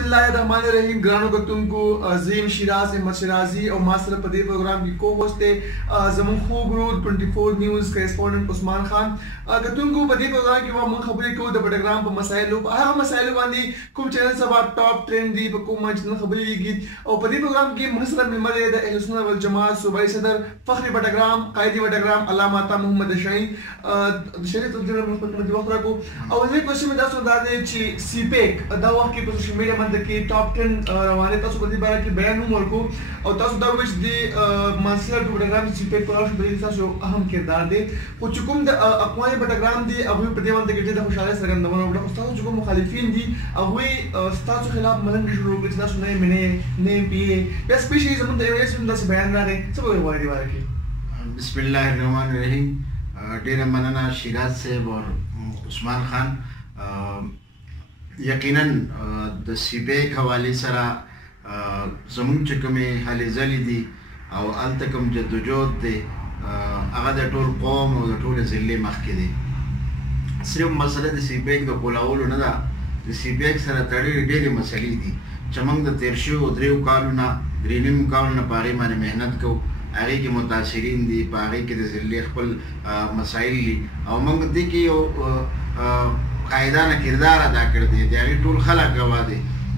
बिस्मिल्लाहिर्रहमानिर्रहीम ग्रानो कतुनको ज़ीम शिराज अहमद शिराजी और मास्टर पदे प्रोग्राम की को होस्ट है जमन खूब रो 24 न्यूज़ करेस्पोंडेंट उस्मान खान कतुनको पदे प्रोग्राम की वह खबरें को द प्रोग्राम पर मसाइल हर मसाइल वाली कुम चैनल सब टॉप ट्रेंड दी को मंचन खबरें की और पदे प्रोग्राम की मुसलम मेंबर है द अहले सुन्नत वल जमात सूबाई सदर फखरी प्रोग्राम कायदी प्रोग्राम अल्लामा आता मोहम्मद शाहीन शरीफ तब्दील मुस्तफा वफरा को और ये क्वेश्चन में दास दादे ची सीपेक दावा की सोशल मीडिया मंद के टॉप 10 रवाने तासु बदी बारा की बयान हुमर को और तासु दा विच दी मानसर टू प्रोग्राम सीपेक को आशु बदी तासु अहम किरदार दे को चुकुम द अकवाई प्रोग्राम दी अबु प्रतिबंध के जदा खुशहाल सरगन दमन और तासु चुकुम मुखालिफिन दी अबुई तासु खिलाफ मलन की शुरू के तासु नए मैंने नेम पिए या स्पीशीज हम द एवरेज में दस बयान रहे सब वाली बारा की बिस्मिल्लाहिर्रहमानिर्रहीम डेरा मनना शिराज से और उस्मान खान यकीनन द सीपेक हवाले सरा ज़मून चकमे हाल जली दी और अलतकम जद्दोजहद दे अगर द टोल कौम और द टोल ज़िले मखके दे सिर्फ मसला द सीपेक द कोलावलो न दा द सीपेक सरा तड़ी डेरे मसली दी चमंग द तेरशो द्रेव कालुना ग्रीनिम कालुना पारे माने मेहनत को आगे के मुतासिरीन दी पागे के द ज़िले खपल मसाइल ली और मंग दी की कायदा न किरदार अदा कर दे यानी टोल खला गवा दे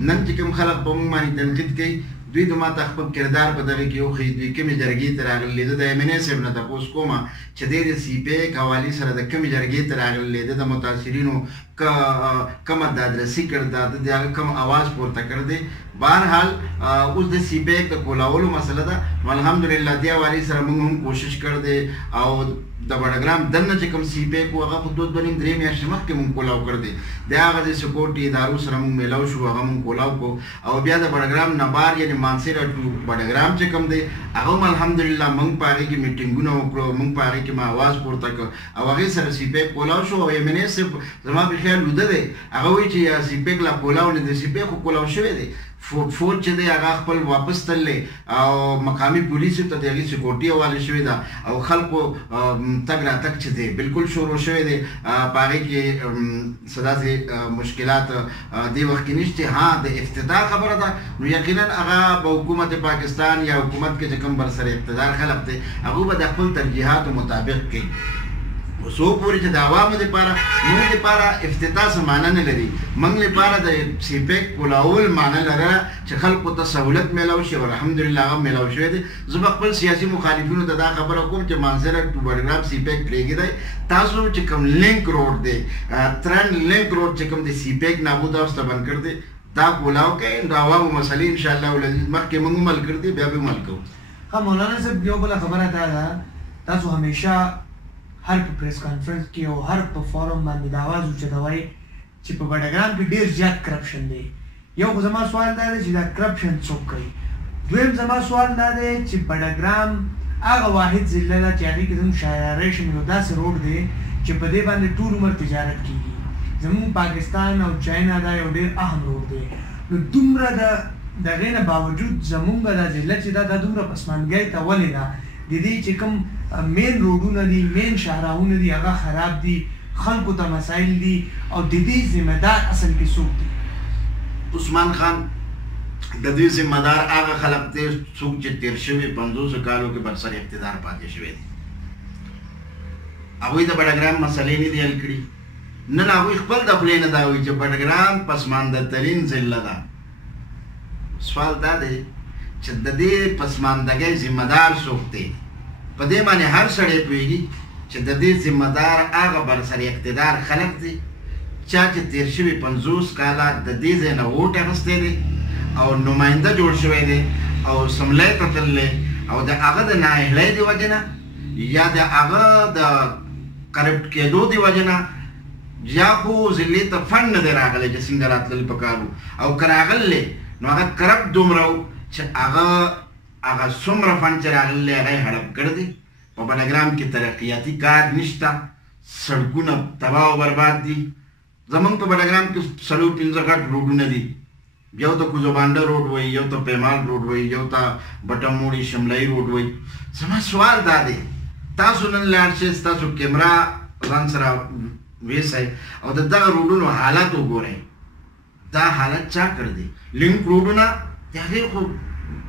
नन चिकम खला पम मानी तनकीद कई दुई दमा तखब किरदार बदले की ओ खी दुई के जरगी तरागल ले द एमएनए से न तपोस कोमा छदे दे सीपे हवाली सर द के जरगी तरागल ले द मुतासिरीनो का कम दादरसी कर दाद दे कम आवाज पोरता कर दे बहरहाल उस दे सीपे क कोलावलो मसला दा अल्हम्दुलिल्लाह दिया वाली सर हम कोशिश कर दे और द बड़ग्राम दन चिकम सीपे को अगा खुद बनिम द्रे में शमक के मुंह कोलाव कर दे दया गजे सपोर्टी दारू सरम मेलाव शु अगा मुंह कोलाव को और बिया द बड़ग्राम नबार यानी मानसेरा टू बड़ग्राम चिकम दे अगम अल्हम्दुलिल्लाह मंग पारे की मीटिंग गुना को मंग पारे की मा आवाज पोर तक अवगे सर सीपे कोलाव शो और मैंने से जमा भी ख्याल उदे दे अगवे ची सीपे ला कोलाव ने दे सीपे को कोलाव शवे दे फोर चदे आगा खपल वापस तल्ले और मकामी पुलिस तो देगी सिक्योरिटी वाले शवे दा और खल को तगड़ा तक चदे बिल्कुल शोर शवे दे पागे के सदा से मुश्किलात दे वक्त की निश्चित हाँ दे इफ्तिताह खबर था यकीनन आगा हुकूमत पाकिस्तान या हुकूमत के जकम बरसर इक़्तिदार खलक थे अगू बदखल तरजीहात मुताबिक के सो पूरी च दावा में दे पारा मुंह दे पारा इफ्तिताह से माना न लरी मंग ले पारा दे सीपेक पुलाउल माना लरा चखल को तो सहूलत मिलाव शे और अल्हम्दुलिल्लाह मिलाव शे दे जुबकल सियासी मुखालिफिन तदा खबर को च मानसरा टू बड़ग्राम सीपेक प्लेगी दे तासु च कम लिंक रोड दे ट्रेन लिंक रोड च कम दे सीपेक नाबूद अवस्था बन कर दे ता पुलाव के दावा मसले इंशाअल्लाह वल मख के मंग मल कर दे बेबे मल को हम मौलाना से जो बोला खबर आता था तासु हमेशा हर प्रेस कॉन्फ्रेंस की और हर फोरम में दावाज उच्च दवाई चिप बड़ग्राम की ढेर ज्यादा करप्शन दे यो जमा सवाल दा दे जिदा करप्शन चोक गई द्वेम जमा सवाल दा दे चिप बड़ग्राम आगा वाहिद जिला ला चारी की तुम शायरेश में उदा से रोड दे चिप दे बांधे टूर उमर तिजारत की जम्मू पाकिस्तान और चाइना दा यो ढेर अहम रोड दे नो दुमरा दा दगे ना बावजूद जमुंगा दा जिला चिदा दा दुमरा पसमान गए ता वलेदा दीदी चिकम मेन रोडू नदी मेन शाहराहू नदी आगा खराब दी खल्को ता मसाइल दी और दीदी जिम्मेदार असल की सूख दी उस्मान खान ददी जिम्मेदार आगा खलक ते सूख च तिरशवे 50 कालों के बरसर इख्तिदार पाते शवे दी अबुई द बड़ग्राम मसले नहीं दी अलकड़ी न ना अबुई खपल द प्लेन दा हुई च बड़ग्राम पसमानदा तरीन जिला दा सवाल दा दे च ददी पसमानदगे जिम्मेदार सूखते पदे माने हर सड़े पेगी च ददी जिम्मेदार आगा बरसर इख्तिदार खलक दी चाच तिरशवी 50 काला ददी जे न वोट हस्ते दे और नुमाइंदा जोड़ शवे दे और समले ततले और द आगा द नाहले दी वजना या द आगा द करप्ट के दो दी वजना या को जिले त फंड दे रागले जे सिंगरात लल पकारू और करागल ले नो आगा करप्ट दुमरो च आगा सुमर फंड चरागल ले आगे हड़प कर दी बड़ग्राम की तरक्याती कार निश्ता सड़कों तबाह बर्बाद दी जमन तो बड़ग्राम की सड़ू 308 रोड न दी यो तो कुजोबांडा रोड वही यो तो पेमाल रोड वही यो तो बटमोड़ी शिमलाई रोड वही समा सवाल दादे तासु नन लाडशे तासु कैमरा रन सरा वेस है और ददा रोडों हालात हो गए دا حالت چا کړ دی لینک روډونه د هغې خو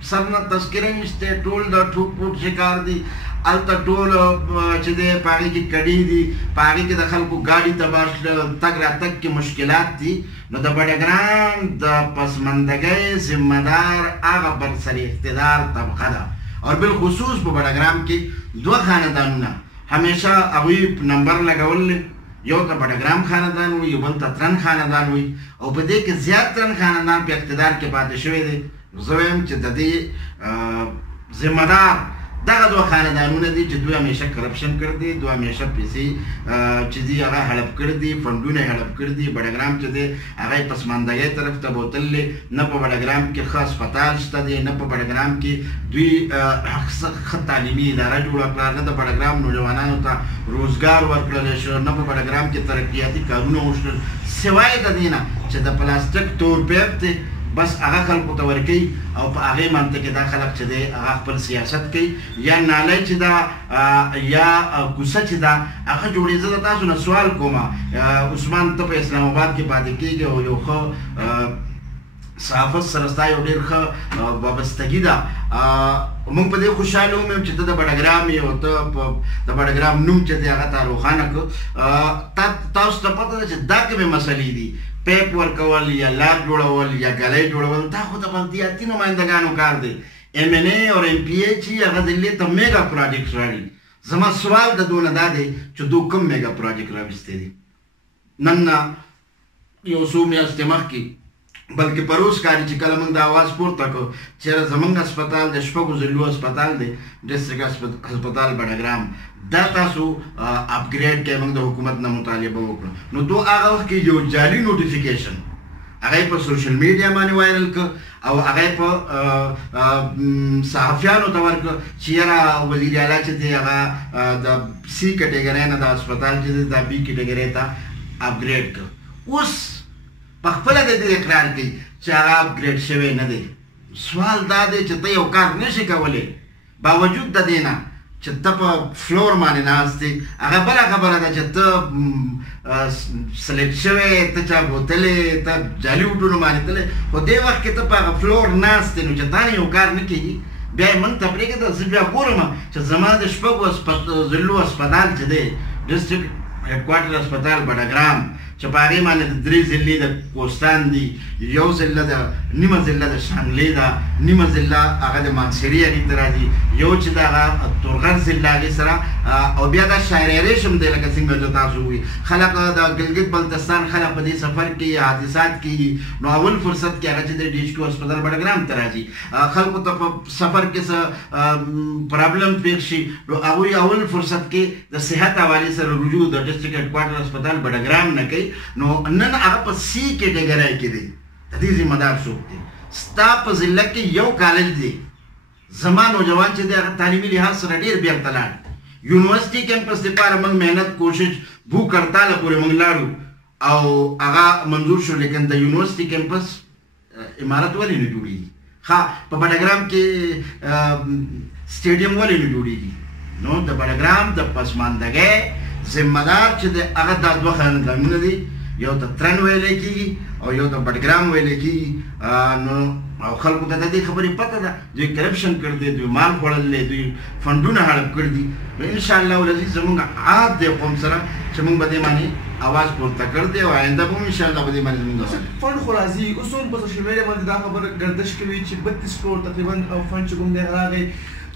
سر نه تذکره نشته ټول د ټوک پوټ شکار دي هلته ټول چې دی په هغې کې کډې دي په هغې کې د خلکو ګاډي تباه شله تګ راتګ کې مشکلات دي نو د بډګرام د پسماندګۍ ذمه دار هغه برسر اقتدار طبقه ده او بالخصوص په بډګرام کې دوه خاندانونه همیشه هغوی نمبر لګول یو ته بډګرام خاندان وي یو بل ته ترن خاندان وي او په دې کې زیات ترن خاندان په اقتدار کې پاتې شوی دی زه وایم چې د دې ذمه دار دغه دوه خاندانونه دي چې دوی همیشه کرپشن کړی دی دوی همیشه پیسې چې دي هغه هړپ کړي دي فنډونه هړپ کړي دي بډګرام چې دی هغه یې پسماندګۍ طرف ته بوتللی نه په بډګرام کې ښه هسپتال شته دی نه په بډګرام کې دوی ښه تعلیمي اداره جوړه کړه نه د بډګرام نوجوانانو ته روزګار ورکړلی شو نه په بډګرام کې ترقیاتي کارونه وشول سوای د دې نه چې د پلاستیک تور پیپ دی بس هغه خلکو ته ورکوي او په هغې منطق کې دا خلک چې دی هغه خپل سیاست کوي یا نالی چې ده یا کوڅه چې ده هغه جوړېږي زه د تاسو نه سوال کوم عثمان ته په اسلام آباد کې پاتې کېږي او یو ښه صحافت سره ستا یو ډېر ښه وابستګي ده موږ په دې خوشحاله وم چې ته د بډګرام یې او ته د بډګرام نوم چې دی هغه تا روښانه کړو تاسو ته پته ده چې دا کومې مسلې دي پیپ ورکول یا لار جوړول یا ګلۍ جوړول دا خو د بلدیاتي نمایندګانو کار دی ایم این ای او ایم پی ای چې هغه دلې ته میګا پروجیکټ راړي زما سوال د دونه دا دی چې دوی کوم میګا پروجیکټ راویستی دي نن یو څو میاشتې مخکې بلکې پروس کاري چې کله موږ د اواز پورته کړو چېرې زموږ هسپتال د شپږو ضلعو هسپتال دی ډسټرکټ هسپتال بډګرام دا تاسو اپګریډ کې موږ د حکومت نه مطالبه وکړو نو تو هغه وخت کې یو جعلي نوټیفیکیشن هغه یې په سوشل میډیا باندې وایرل کړ او هغه یې په صحافیانو ته ورکړه چې یاره وزیر اعلی چې دی هغه د سی کټګرۍ نه د هسپتال چې دی د بي کټګرۍ ته اپګریډ کړ اوس په خپله د دې اقرار کوي چې هغه اپګریډ شوی نه دی سوال دا دی چې ته یو کار نشي کولی باوجود د دې نه چې ته په فلور باندې ناست دی هغه بله خبره ده چې ته سلیکټ شوی ته چا بوتلې ته جعلي وټونو باندې تللی خو دې وخت کې ته په هغه فلور ناست دی نو چې تا نه یو کار نه کېږي بیا یې موږ ته پرېږده زه بیا ګورم چې زما د شپږو ضلعو هسپتال چې دی ډسټرکټ هیډ کوارټر هسپتال بډګرام چې په هغې باندې د 3 ضلعې د کوستان دي یو ضلع د نیمه ضلع د شانګلې ده نیمه ضلع هغه د مانسهري هغې ته راځي یو چې د هغه تورغر ضلع هغې سره او بیا دا شاعري ریشم دی لکه څنګه چې تاسو ووایي خلک د ګلګت بلتستان خلک په دې سفر کې حادثات کېږي نو اول فرصت کې هغه چې د ډي ایچ کیو هسپتال بډګرام ته راځي خلکو ته په سفر کې څه پرابلم پیښ شي نو هغوی اول فرصت کې د صحت حوالې سره رجوع د ډسټرکټ هیډ کوارټر هسپتال بډګرام نه کوي نو نن هغه په سی کټګرۍ کې دی د دې ذمه دار څوک دی ستا په ضلع کې یو کالج دی زما نوجوان چې دی هغه تعلیمي لحاظ سره ډېر بیرته لاړ یونیورسټي کیمپس دپاره موږ محنت کوشش بوک هړتاله پورې موږ لاړو او هغه منظور شو لیکن د یونیورسټي کیمپس عمارت ولې نه جوړېږي ښه په بډګرام کې سټیډیم ولې نه جوړېږي نو د بډګرام د پسماندګۍ ذمه دار چې دی هغه دا دوه خاندانونه دي یو ته ترن ویلی کېږي او یو ته بډګرام ویلی کېږي نو او خلکو ته د دې خبرې پته ده دوی کرپشن کړی دی دوی مال خوړل دی دوی فنډونه هړپ کړي دي نو انشاءالله العزیز زموږ عاد دی قوم سره چې موږ به دې باندې اواز پورته کړ دی او آینده به هم انشاءالله به دې باندې زموږ فنډ خو راځي اوس هم په سوشل میډیا باندې دا خبره ګردش کوي چې 32 کروڑ تقریبا فنډ چې کوم دی راغی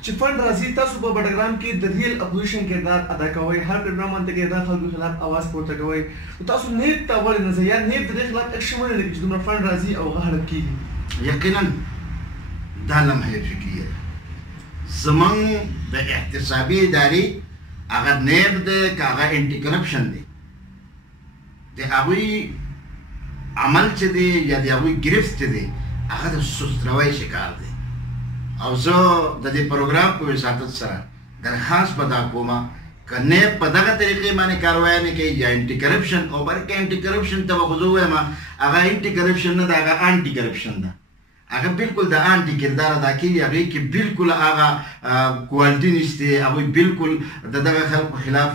چې فنډ راځي تاسو په بډګرام کې د ریل اپوزیشن کردار ادا کوئ هر پروګرام باندې کې د خلکو خلاف اواز پورته کوئ تاسو نیب ته ولې نه ځئ یا نیب د دې خلاف اکشن ولې نه کوي چې دومره فنډ راځي او هغه هړپ کېږي یقینا دا لمحه فکري ده زموږ د احتسابي ادارې هغه نیب دی که هغه انټي کرپشن دی د هغوی عمل چې دی یا د هغوی ګرفت چې دی هغه د سستروۍ شکار دی او زه د دې پروګرام په وساتت سره درخواست به دا کومه که نیب په دغه طریقې باندې کاروایی نه کوي یا انټي کرپشن او بلکې انټي کرپشن ته به خو زه ووایم هغه انټي کرپشن نه ده هغه انټي کرپشن ده هغه بالکل د انټي کردار ادا کوي هغې کې بالکل هغه کوالټي نشته هغوی بالکل د دغه خلکو خلاف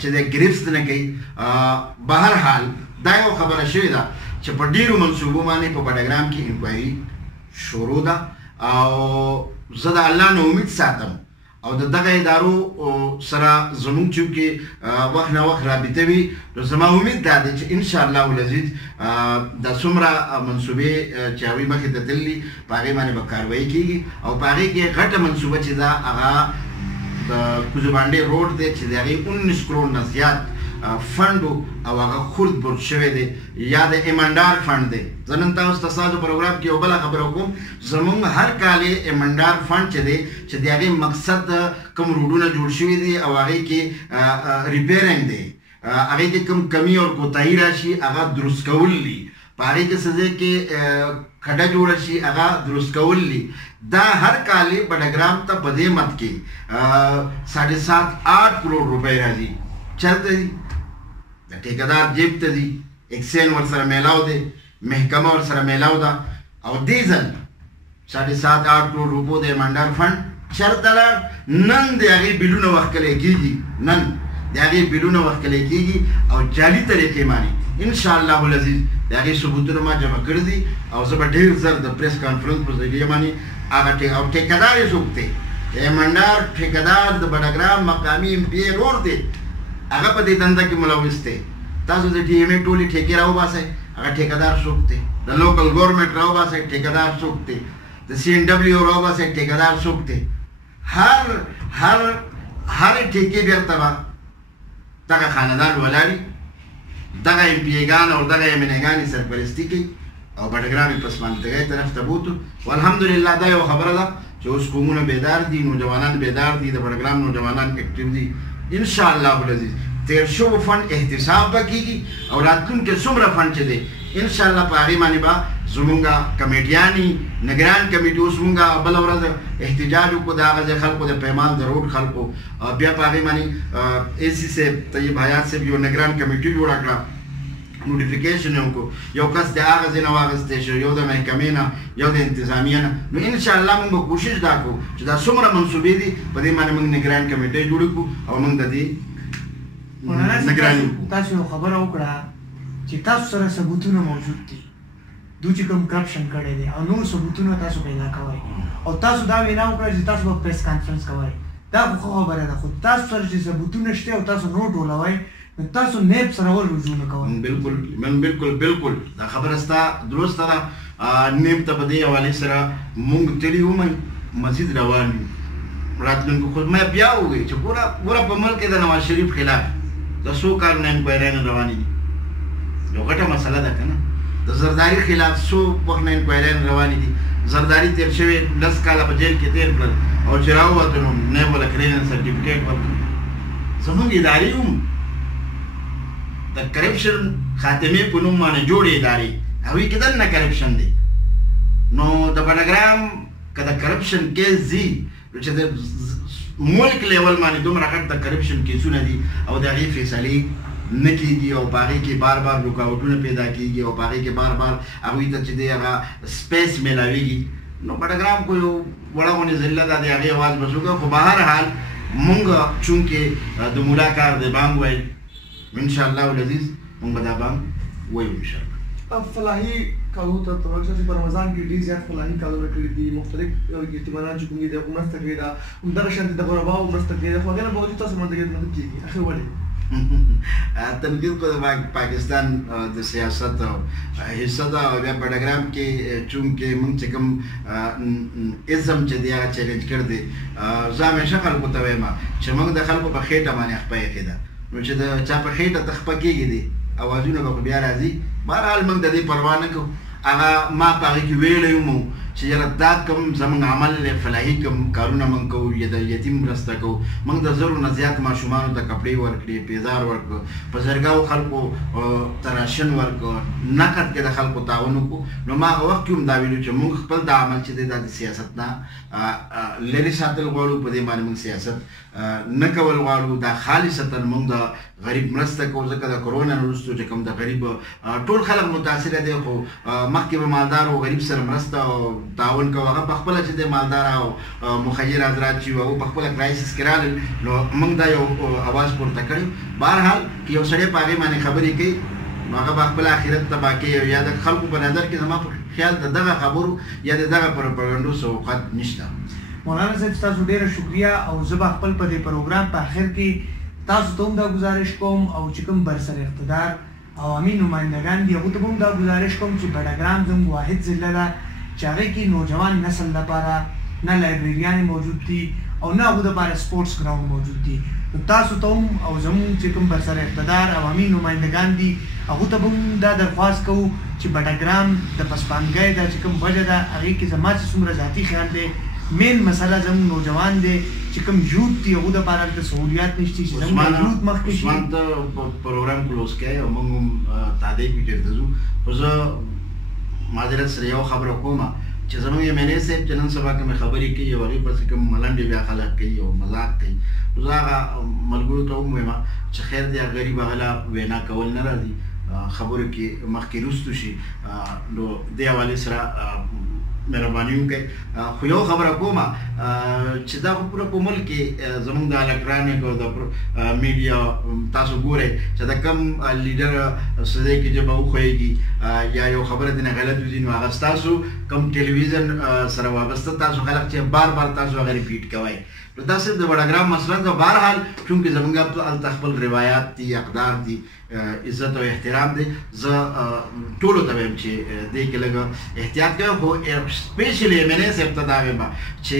چې دی ګرفت نه کوي به هر حال دا یو خبره شوې ده چې په ډېرو منصوبو باندې په بډګرام کې انکوایري شروع ده او زه د الله نه امید ساتم او د دغه ادارو سره زموږ چونکې وخت نه وخت رابطه وي نو زما امید دا دی چې انشاءالله العزیز د څومره منصوبې چې هغوی مخې ته تللي په هغې باندې به کاروایي کېږي او په هغې کې غټه منصوبه چې ده هغه د کوزوبانډې روډ دی چې د هغې 19 کروڑ نه زیات فند او هغه خرد برد شوی دی یا د ایماندار فند دی. زه نن تاسو ته ستاسو پروګرام کې یو بله خبره کوم زموږ هر کال ایماندار فند چې دی چې د هغې مقصد کوم روډونه جوړ شوي دي او هغې کې ریپیرنګ دی هغې کې کوم کمی او کوتاهي راشي هغه درست کول دي په هغې کې څه ځای کې کډه جوړه شي هغه درست کول دي. دا هر کال بډګرام ته په دې مد کې 7.5-8 کروڑ روپۍ راځي چلته دي د ټیکهدار جیب ته دي اکسین ورسره میلاو دی محکمه ورسره میلاو ده او دې ځل 7.5-8 کروڑ روپو د ایماندار فند چېرته لاړ نن د هغې بیلونه وښکلی کېږي نن د هغې بیلونه وښکلی کېږي او جعلي طریقې باندې انشاءالله العزیز د هغې ثبوتونه ما جمع کړي دي او زه به ډېر زر د پریس کانفرنس په ذریعه باندې هغه او ټیکهدار یې څوک دی ایماندار ټیکهدار د بډګرام مقامي ایم پی رور دی هغه په دې دنده کې ملوث دی. تاسو د ټي ایم اې ټولې ټیکې راوباسئ هغه ټیکهدار څوک دی د لوکل ګورنمنټ راوباسئ ټیکهدار څوک دی د سی این ډبلیو راوباسئ ټیکهدار څوک دی هر ټیکې بیرته به دغه خاندان ولاړي دغه ایم پی ایګان او دغه ایم این ایګانې سرپرستي کوي او بډګرام یې پسماندګۍ طرف ته بوتو والحمدلله دا یو خبره ده چې اوس قومونه بیدار دي نوجوانان بیدار دي د بډګرام نوجوانان اکټیو دي انشاءالله العزیز تیر شوو فند احتساب به کېږي او راتلونکي څومره فند چې دی انشاءالله په هغې باندې به زمونږ کمیټیانې نګران کمیټي اوس مونږ بله ورځ احتجاج وکړو د هغه ځای خلکو د پیمال د روډ خلکو بیا په هغې باندې اے سی صاحب طیب حیات صاحب یو نګران کمیټي جوړه کړه نوټیفیکیشن یې وکړو یو کس د هغه ځای نه واخیستی شو یو د محکمې نه یو د انتظامیه نه نو انشاءالله مونږ به کوشش دا کوو چې دا څومره منصوبې دي په دې باندې مونږ نګران کمیټۍ جوړې کړو او مونږ د دې نګراني تاسو یو خبره وکړه چې تاسو سره ثبوتونه موجود دي دوی چې کوم کرپشن کړی دی او نور ثبوتونه تاسو پیدا کوئ او تاسو دا وینا وکړه چې تاسو به پریس کانفرنس کوئ دا خو خبره ده خو تاسو سره چې ثبوتونه شته او تاسو نور ټولوئ نو تاسو نیب سره ول رجوع نه کوئ بالکل دا خبره ستا درسته ده نیب ته په دې حوالې سره مونږ تللي ومئ مسجد روان یو راتلونکو خو ما بیا ووایي چې ګوره په ملک کې د نواز شریف خلاف د څو کارونه انکوایریانې روانې دي یو غټه مسله ده که نه د زرداري خلاف څو وخت نه انکوایریانې روانې دي زرداري تیر شوی 10 کاله په جیل کې تیر کړل او چې راووتو نو نیب ورله کلینن سرټیفیکیټ ورکړو زموږ ادارې هم د کرپشن خاتمې په نوم باندې جوړې ادارې هغوی کې دننه کرپشن دی نو د بډګرام که د کرپشن کیس ځي نو چې د ملک لیول باندې دومره غټ د کرپشن کیسونه دي او د هغې فیصلې نه کېږي او په هغې کې بار بار رکاوټونه پیدا کېږي او په هغې کې بار بار هغوی ته چې دی هغه سپیس میلاویږي نو بډګرام کو یو وړه غونې ذله ده د هغې اواز به څوکه خو به هر حال مونږ چونکې د ملا کار دی بانګ ویل انشاءالله العزیز مونږ به دا بانګ ویو انشاءالله فلاحي کارونو ته توجه چې په رمضان کې ډېر زیات فلاحي کارونه کړي دي مختلف یتیمانان چې کوم دي د مرسته کړې ده همدغه شانتې د غرباو مرسته کړې ده خو هغې نه باوجود تاسو مدد کېږي اخر ولې تنقید خو د پاکستان د سیاست حصه ده او بیا بډګرام کې چونکې مونږ چې کوم ازم چې دی هغه چیلنج کړ دی زه همیشه خلکو ته وایم چې مونږ د خلکو په خېټه باندې خپه ایښې ده نو چې د چا په خېټه ته خپه کېږي دی اوازونه به بیا راځي بهرحال مونږ د دې پروا نه کوو هغه ما په هغې کې ویلی وم چې یاره دا کوم زموږ عمل دی فلاحي کوم کارونه مونږ کوو یا د یتیم مرسته کوو مونږ د 100 نه زیات ماشومانو ته کپړې ورکړې پیزار ورکړو په زرګاو خلکو ته راشن ورکړو نقد کې د خلکو تعاون وکړو نو ما هغه وخت کې هم دا ویلو چې مونږ خپل دا عمل چې دی دا د سیاست نه لرې ساتل غواړو په دې باندې مونږ سیاست نه کول غواړو دا خالصتا مونږ د غریب مرسته کوو ځکه د کرونا نه وروسته چې کوم د غریب ټول خلک متاثره دی خو مخکې به مالدار او غریب سره مرسته او تعاون کوو هغه په خپله چې دی مالدار او مخیر حضرات چې هغو په خپله کرایسس کې رالل نو موږ دا یو اواز پورته کړی بهرحال که یو سړی په هغې باندې خبرې کوي نو هغه به خپل آخرت تباه کوي او یا د خلکو په نظر کې زما په خیال د دغه خبرو یا د دغه پروپاګانډو څه اوقات نشته. مولانا صاحب تاسو ډیره شکریا او زه به خپل په دې پروګرام په آخر کې تاسو ته هم دا گزارش کوم او چې کوم برسر اقتدار عوامي نمایندگان دي هغو ته به هم دا گزارش کوم چې بډګرام زموږ واحد ضلع ده چې هغې کې نوجوان نسل لپاره نه لایبریریانې موجود دي او نه هغو دپاره سپورټس ګراوند موجود دي. نو تاسو ته هم او زموږ چې کوم برسر اقتدار عوامي نمایندگان دي هغو ته به هم دا درخواست کوو چې بډګرام د پسپانګۍ دا چې کوم وجه ده هغې کې زما چې څومره ذاتي خیال دی مین مسله زموږ نوجوان دی چې کوم یوت دي هغو دپاره هلته سهولیات نشته چې زموږ یوت مخکې شي. عثمان ته پروګرام کلوز کوي او موږ هم تادی کې چېرته ځو. خو زه معذرت سره یو خبره کومه چې زموږ ایم این اے صاحب چې نن سبا کومې خبرې کوي او هغې پسې کوم ملنډې بیا خلک کوي او مذاق کوي نو زه هغه ملګرو ته ووایم چې خیر دی غریب هغه له وینا کول نه راځي خبرو کې مخکې رستو شي. نو دې حوالې سره مهرباني وکړئ. خو یو خبره کومه چې دا خو پوره په ملک کې زموږ د الکترانیک او د میډیا تاسو ګورئ چې د کوم لیډر سدی کې ژبه وښویږي یا یو خبره دې نه غلط وځي نو هغه ستاسو کوم ټلویزیون سره وابسته تاسو خلک چې بار بار تاسو هغه ریپیټ کوئ. نو دا صرف د بډګرام مسله ده. بهرحال چونکې زموږ هلته خپل روایات دي اقدار دي عزت او احترام دی. زه ټولو ته وایم چې دې کې لږ احتیاط کوئ. خو سپیشلی ایم این اے صاحب ته دا وایم چې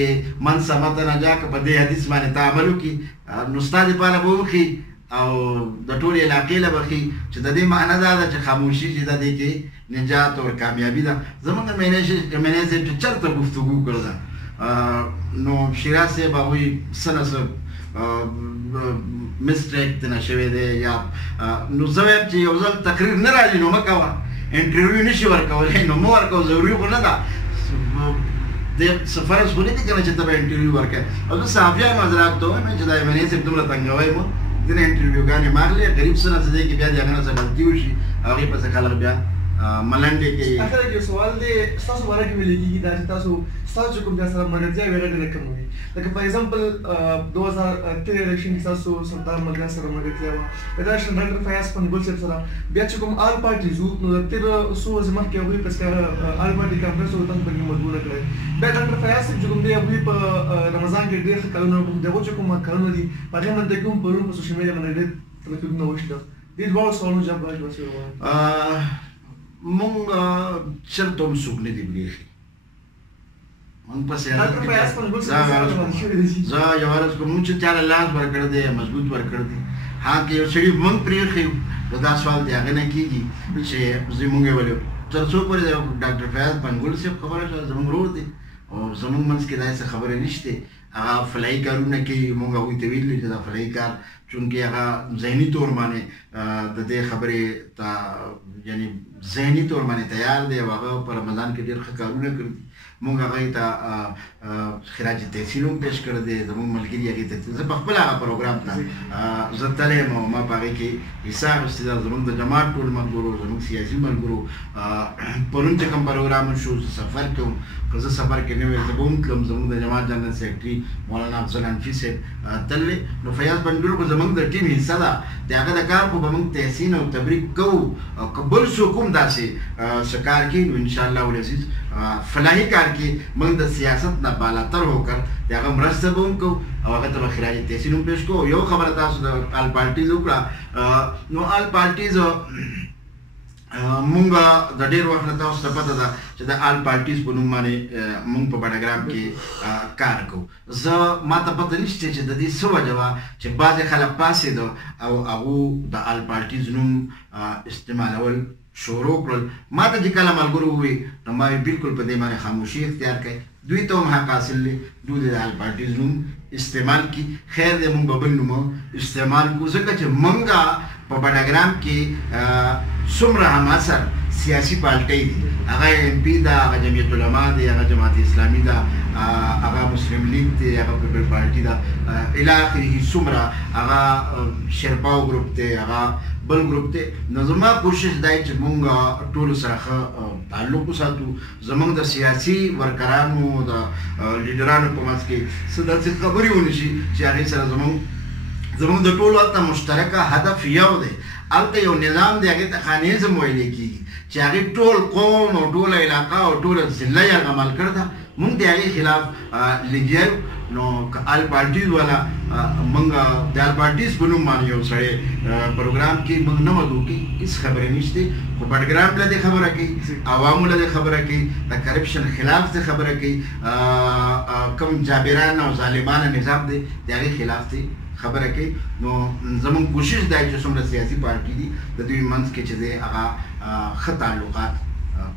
من ثبت نجا که په دې حدیث باندې ته عمل وکړي نو ستا دپاره به وښي او د ټولې علاقې له به ښي چې د دې معنا دا ده چې خاموشي چې د دې کې نجات او کامیابي ده. زموږ ایم این اے صاحب چې چېرته گفتګو کړې ده نو شیراز صاحب هغوی څه نه څه مسټیک ترنه شوی دی یا نو زه وایم چې یو ځل تقریر نه راځي نو مه کوه. انټرویو نشي ورکولی نو مه ورکوه. ضروري خو نه ده د فرض خو نه دي که نه چې ته به انټرویو ورکوې. او زه صحافیان حضرات ته وایم چې دا ایم این اے صاحب دومره تنګوی مو ځینې انټرویوګانې مه اخلئ. غریب څه نه څه دی کې بیا د هغه نه څه غلطي وشي هغې پسې خلک بیا ملنډې کوي. اخر کې سوال دی ستاسو باره کې ویل کېږي دا چې ستاسو کوم چا سره ملګرتیا وي هغه ډېره کمه وي. لکه فار ایگزامپل 2013 الیکشن کې ستاسو سردار ملګري سره ملګرتیا وه فدرېشن ډاکټر فیاض پنګول صاحب سره. بیا چې کوم آل پارټیز وو نو د تېرو څو ورځې مخکې هغوی پسې آل پارټي کانفرنس وو تاسو پکې مجبوره کړی. بیا ډاکټر فیاض صاحب چې کوم دی هغوی په رمضان کې ډېر ښه کارونه وکړل. د هغو چې کوم کارونه دي په هغې باندې کوم پرون په سوشل میډیا باندې ډېر تنقیدونه وشته. دې دواړو سوالونو جواب راکړئ. مونږ چېرته هم څوک نه دي پرېښي. مونږ په سیاست کې زه یو ورځ کوم مونږ چې چا له لاس ورکړی دی مضبوط ورکړی دی ها که یو سړي مونږ پرېښي نو دا سوال د هغه نه کېږي چې زموږ یې ولې تر څو پورې د ډاکټر فیاض پنګول صاحب خبره شوه زموږ ورور دی او زموږ منځ کې داسې خبرې نشته. هغه فلاحي کارونه کوي. مونږ هغوی ته ویلي چې دا فلاحي کار چونکې هغه ذهني طور باندې د دې خبرې ته یعنی ذهني طور باندې تیار دی او هغه په رمضان کې ډېر ښه کارونه کړي. مونږ هغې ته خراج تحسین هم پیش کړی دی. زموږ ملګري هغې ته زه په خپله هغه پروګرام ته زه تلی یم او ما په هغې کې حصه اخیستې ده. زموږ د جماعت ټول ملګرو زموږ سیاسي ملګرو پرون چې کوم پروګرام شو زه سفر کوم که زه سفر کې نه وی زه به هم تلم. زموږ د جماعت جنرال سیکرټري مولانا افضل حنفي صاحب تللی نو فیاض پنډول خو زموږ د ټیم حصه ده. د هغه د کار خو به موږ تحسین او تبریک کوو او که بل څوک هم داسې څه کار کوي نو انشاءالله العزیز فلاحي کار کې موږ د سیاست نه بالاتر هوکر د هغه مرسته به هم کوو او هغه ته به خراج تحسین هم پیش کوو. یو خبره تاسو د آل پارټیز وکړه نو آل پارټیز مونږ د ډېر وخت نه تاسو ته پته ده چې د آل پارټیز په نوم باندې مونږ په بډګرام کې کار کوو. زه ما ته پته نشته چې د دې څه وجه وه چې بعضې خلک پاڅېده او هغو د آل پارټیز نوم استعمالول شروع کړل. ما ته چې کله ملګرو ووایي نو ما وایي بلکل په دې باندې خاموشي اختیار کړئ. دوی ته هم حق حاصل دی دوی د آل پارټیز نوم استعمال کړي. خیر دی مونږ به بل نوم استعمال کړو ځکه چې مونږ په بډګرام کې څومره هم اثر سیاسي پالټۍ دي. هغه ایم پي ده، هغه جمعیت علما دی، هغه جماعت اسلامي ده، هغه مسلم لیگ دی، هغه پیپل پارټي ده، الی اخره څومره هغه شرپاو ګروپ دی، هغه بل ګروپ دی. نو زما کوشش دا چې مونږ ټولو سره ښه تعلق وساتو. زموږ د سیاسي ورکرانو د لیډرانو په منځ کې څه داسې خبرې ونه شي چې هغې سره زموږ د ټولو هلته مشترکه هدف یو دی الته یو نظام دی هغه ته خانیزم ویل کیږي چې هغه ټول قوم او ټول علاقه او ټول ضلع یې عمل کړدا مونږ د هغه خلاف لګیو نو آل پارټیز والا مونږ د آل پارټیز په نوم باندې یو سړی پروګرام کې مونږ نه ودو کې هیڅ خبرې نشته خو پټګرام له خبره کوي عوامو له خبره کوي د کرپشن خلاف څه خبره کوي کوم جابرانه او ظالمانه نظام دی د هغه خلاف دی خبره کوي نو زموږ کوشش دی چې څومره سیاسي پارټي دي د دوی منځ کې چې دی هغه ښه تعلقات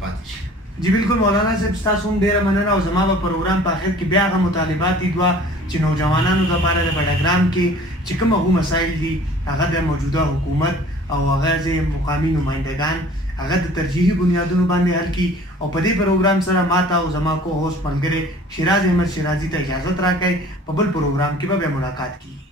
پاتې شي. جی بالکل مولانا صاحب ستاسو هم ډیره مننه او زما په پروګرام په اخر کې بیا هغه مطالبات دي چې نوجوانانو لپاره د پټګرام کې چې کوم هغه مسایل دي هغه د موجوده حکومت او هغه چې مقامي نمائندگان هغه د ترجیحي بنیادونو باندې حل کی او په دې پروګرام سره ماته او زما کو هوست ملګری شیراز احمد شیرازي ته اجازه راکړئ په بل پروګرام کې به ملاقات کیږي.